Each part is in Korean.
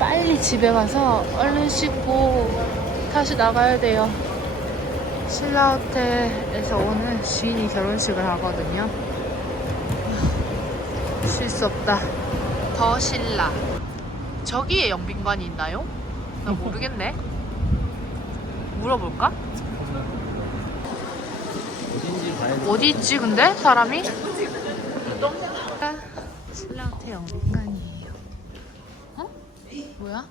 빨리 집에 가서 얼른 씻고 다시 나가야 돼요. 신라호텔에서 오는 시인이 결혼식을 하거든요. 쉴 수 없다. 더 신라. 저기에 영빈관이 있나요? 나 모르겠네. 물어볼까? 어디 있지 근데 사람이? 신라호텔 영빈관이에요. 어? 뭐야?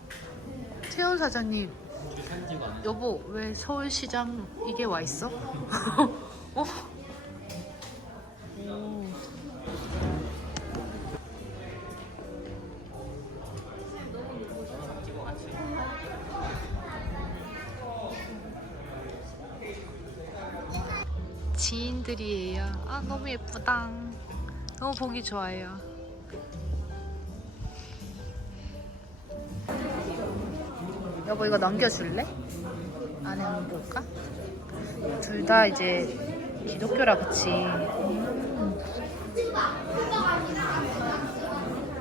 태연 사장님 여보 왜 서울시장 이게 와 있어? 어? 오. 지인들이에요. 아 너무 예쁘다. 너무 보기 좋아요. 여보 이거 넘겨줄래? 안에 한번 볼까? 둘 다 이제 기독교라 그치? 음.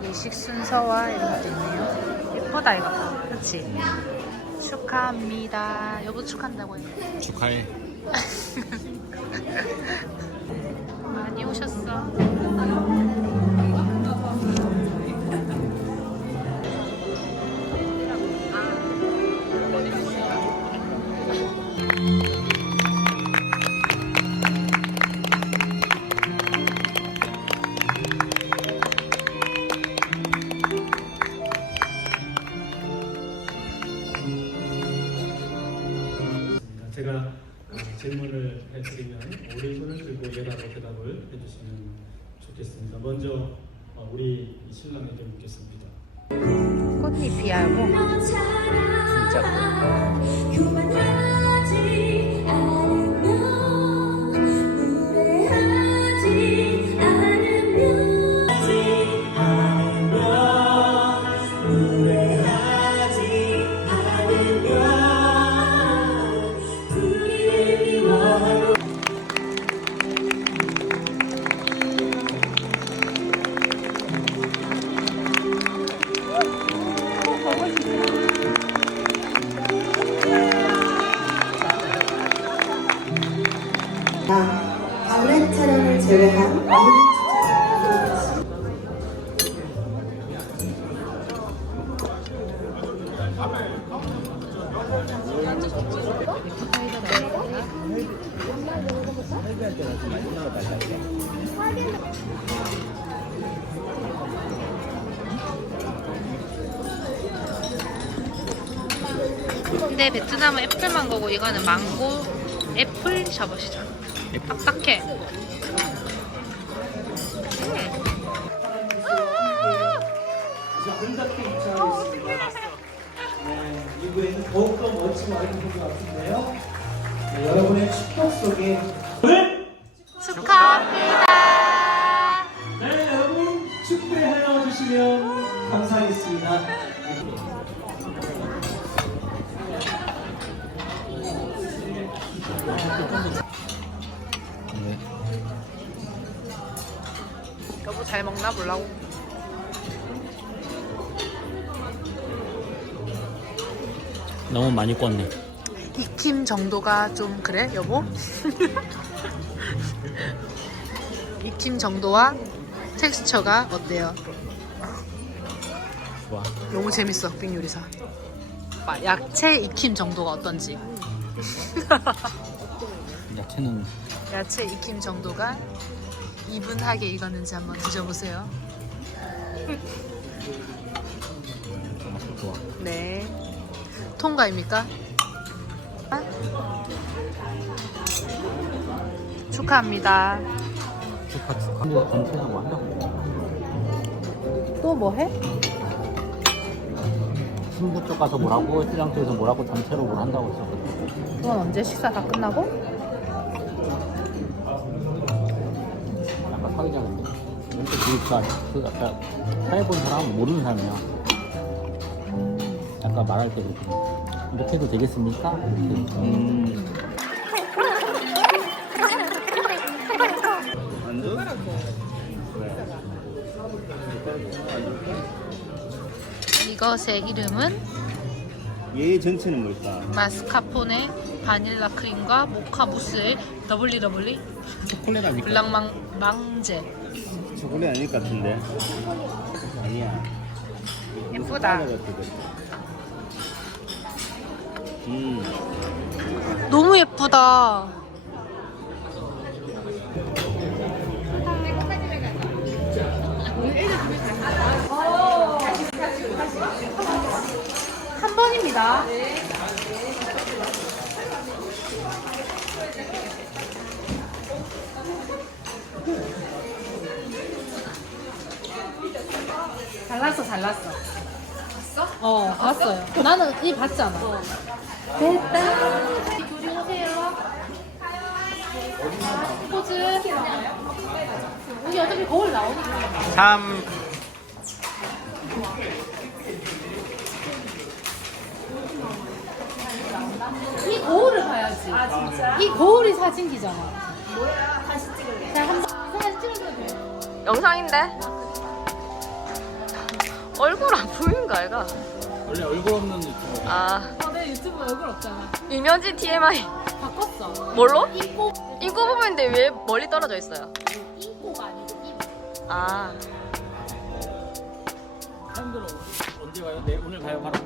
예식 순서와 이런 것도 있네요. 예쁘다 이거. 그치? 축하합니다. 여보 축한다고 해. 축하해. 많이 오셨어. 제가 어, 질문을 해드리면 우리 손을 들고 예라고 대답을 해주시면 좋겠습니다. 먼저 어, 우리 신랑에게 묻겠습니다. 꽃잎이야 여보. 진짜. 발렛 촬영을 제외한 근데 베트남은 애플 망고고 이거는 망고 애플 샤버시잖아. 딱딱해. 네, 이후에는 더욱더 멋지고 아름다운 것 같은데요. 네, 여러분의 축복 속에 오늘 축하합니다. 네 여러분 축배하여 주시면 감사하겠습니다. 잘 먹나 보려고. 너무 많이 꽂네. 익힘 정도가 좀 그래 여보? 익힘 정도와 텍스처가 어때요? 좋아. 너무 재밌어 빙 요리사. 막 야채 익힘 정도가 어떤지. 야채는 야채 익힘 정도가 이분하게 익었는지 한번 드셔보세요. 좋아. 네. 통과입니까? 아? 축하합니다. 축하 축하. 근데 전체에서 뭐 한다고? 또 뭐 해? 신부 쪽 가서 뭐라고, 신랑 쪽에서 뭐라고 전체로 뭘 한다고 했었거든. 그건 언제 식사 다 끝나고? 그니까 그 아까 사회본 사람은 모르는 사람이야. 아까 말할 때 그렇게 이렇게 해도 되겠습니까? 이렇게. 음. 이것의 이름은 얘 전체는 뭘까? 마스카포네 바닐라 크림과 모카 무스의 더블리 더블리 초콜릿 아닐까? 블랑망 망제. 초콜릿 아닐 것 같은데. 아니야. 예쁘다. 음. 너무 예쁘다. 한 번입니다. 잘났어, 잘났어. 봤어? 어, 봤어요. 나는 이 봤잖아. 됐다. 둘이 오세요. 포즈. 우리 어차피 거울 나오니까. 3. 이 거울을 봐야지. 아, 진짜? 이 거울이 사진기잖아. 뭐야? 다시 찍을래. 자, 한 번. 사진 찍어도 돼. 영상인데? 얼굴 안거 아이가? 원래 얼굴 없는 유튜버. 아, 아, 내 유튜브 얼굴 없잖아. 이면지 TMI. 바꿨어. 뭘로? 인꼬, 인코 부분인데 왜 멀리 떨어져 있어요? 인꼬가 아니고 인. 아, 사람들은 언제 가요? 네, 오늘 가요, 바로.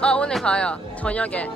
아 오늘 가요. 저녁에.